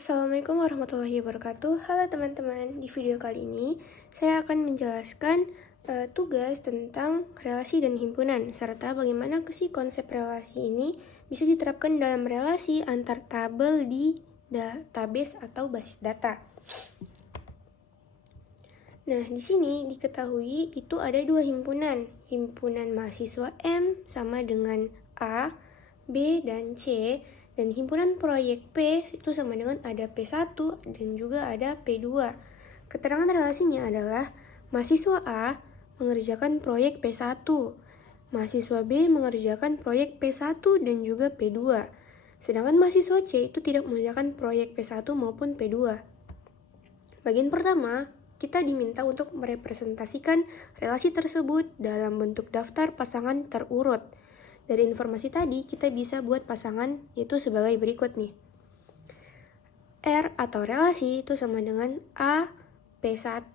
Assalamualaikum warahmatullahi wabarakatuh. Halo teman-teman, di video kali ini saya akan menjelaskan tugas tentang relasi dan himpunan, serta bagaimana sih konsep relasi ini bisa diterapkan dalam relasi antar tabel di database atau basis data. Nah, di sini diketahui itu ada dua himpunan. Himpunan mahasiswa M sama dengan A, B, dan C. Dan himpunan proyek P itu sama dengan ada P1 dan juga ada P2. Keterangan relasinya adalah mahasiswa A mengerjakan proyek P1. Mahasiswa B mengerjakan proyek P1 dan juga P2. Sedangkan mahasiswa C itu tidak mengerjakan proyek P1 maupun P2. Bagian pertama, kita diminta untuk merepresentasikan relasi tersebut dalam bentuk daftar pasangan terurut. Dari informasi tadi, kita bisa buat pasangan itu sebagai berikut nih. R atau relasi itu sama dengan A P1,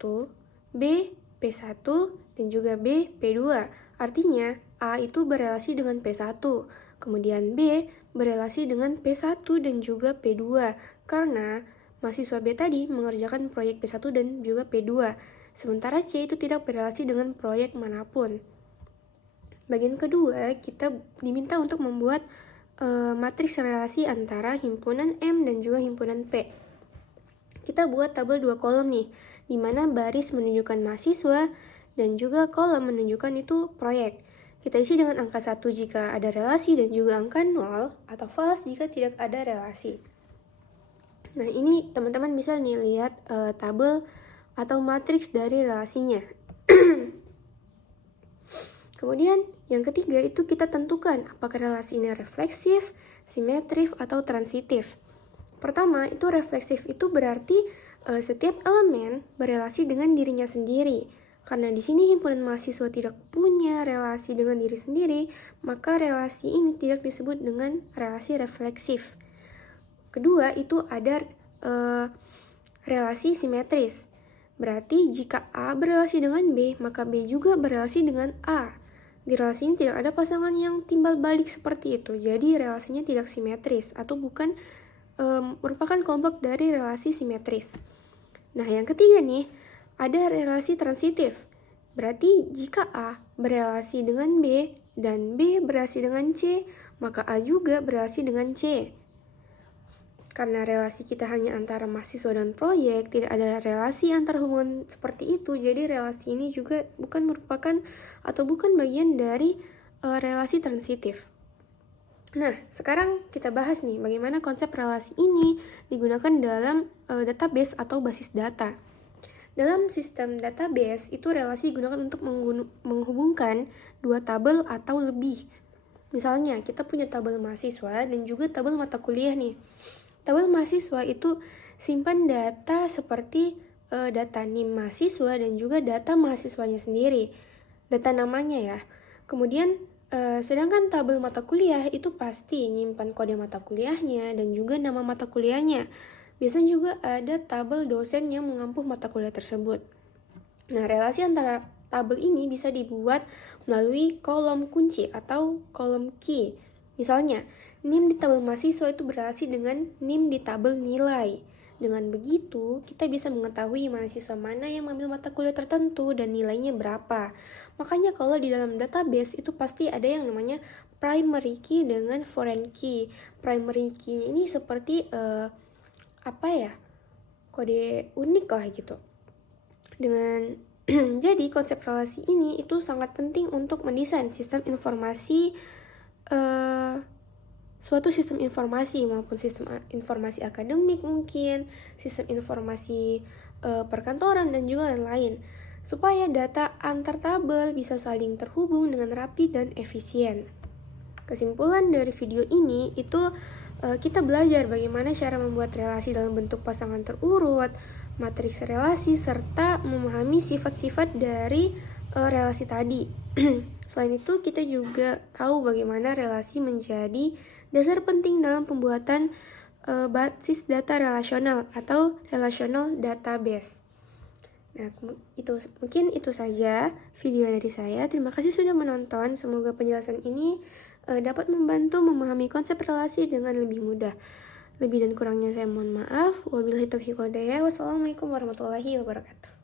B P1, dan juga B P2. Artinya, A itu berelasi dengan P1, kemudian B berelasi dengan P1 dan juga P2, karena mahasiswa B tadi mengerjakan proyek P1 dan juga P2, sementara C itu tidak berelasi dengan proyek manapun. Bagian kedua, kita diminta untuk membuat matriks relasi antara himpunan M dan juga himpunan P. Kita buat tabel 2 kolom nih, di mana baris menunjukkan mahasiswa dan juga kolom menunjukkan itu proyek. Kita isi dengan angka 1 jika ada relasi dan juga angka 0 atau false jika tidak ada relasi. Nah, ini teman-teman bisa nih lihat tabel atau matriks dari relasinya. Kemudian yang ketiga itu kita tentukan apakah relasi ini refleksif, simetris, atau transitif. Pertama, itu refleksif itu berarti setiap elemen berelasi dengan dirinya sendiri. Karena di sini himpunan mahasiswa tidak punya relasi dengan diri sendiri, maka relasi ini tidak disebut dengan relasi refleksif. Kedua, itu ada relasi simetris. Berarti jika A berelasi dengan B, maka B juga berelasi dengan A. Di relasi ini tidak ada pasangan yang timbal balik seperti itu, jadi relasinya tidak simetris atau bukan merupakan kelompok dari relasi simetris. Nah, yang ketiga nih, ada relasi transitif. Berarti jika A berelasi dengan B dan B berelasi dengan C, maka A juga berelasi dengan C. Karena relasi kita hanya antara mahasiswa dan proyek, tidak ada relasi antar hubungan seperti itu, jadi relasi ini juga bukan merupakan atau bukan bagian dari relasi transitif. Nah, sekarang kita bahas nih bagaimana konsep relasi ini digunakan dalam database atau basis data. Dalam sistem database, itu relasi digunakan untuk menghubungkan dua tabel atau lebih. Misalnya, kita punya tabel mahasiswa dan juga tabel mata kuliah nih. Tabel mahasiswa itu simpan data seperti data NIM mahasiswa dan juga data mahasiswanya sendiri, data namanya ya. Kemudian sedangkan tabel mata kuliah itu pasti nyimpan kode mata kuliahnya dan juga nama mata kuliahnya. Biasanya juga ada tabel dosen yang mengampu mata kuliah tersebut. Nah, relasi antara tabel ini bisa dibuat melalui kolom kunci atau kolom key. Misalnya, NIM di tabel mahasiswa itu berelasi dengan NIM di tabel nilai. Dengan begitu, kita bisa mengetahui mahasiswa mana yang mengambil mata kuliah tertentu dan nilainya berapa. Makanya kalau di dalam database itu pasti ada yang namanya primary key dengan foreign key. Primary key ini seperti kode unik lah gitu. Dengan jadi konsep relasi ini itu sangat penting untuk mendesain sistem informasi, suatu sistem informasi maupun sistem informasi akademik mungkin, sistem informasi perkantoran dan juga lain-lain, supaya data antar tabel bisa saling terhubung dengan rapi dan efisien. Kesimpulan dari video ini itu kita belajar bagaimana cara membuat relasi dalam bentuk pasangan terurut, matriks relasi, serta memahami sifat-sifat dari relasi tadi. Selain itu, kita juga tahu bagaimana relasi menjadi dasar penting dalam pembuatan basis data relasional atau relational database. Nah, mungkin itu saja video dari saya. Terima kasih sudah menonton. Semoga penjelasan ini dapat membantu memahami konsep relasi dengan lebih mudah. Lebih dan kurangnya saya mohon maaf. Wabillahi taufiq wal hidayah. Wassalamualaikum warahmatullahi wabarakatuh.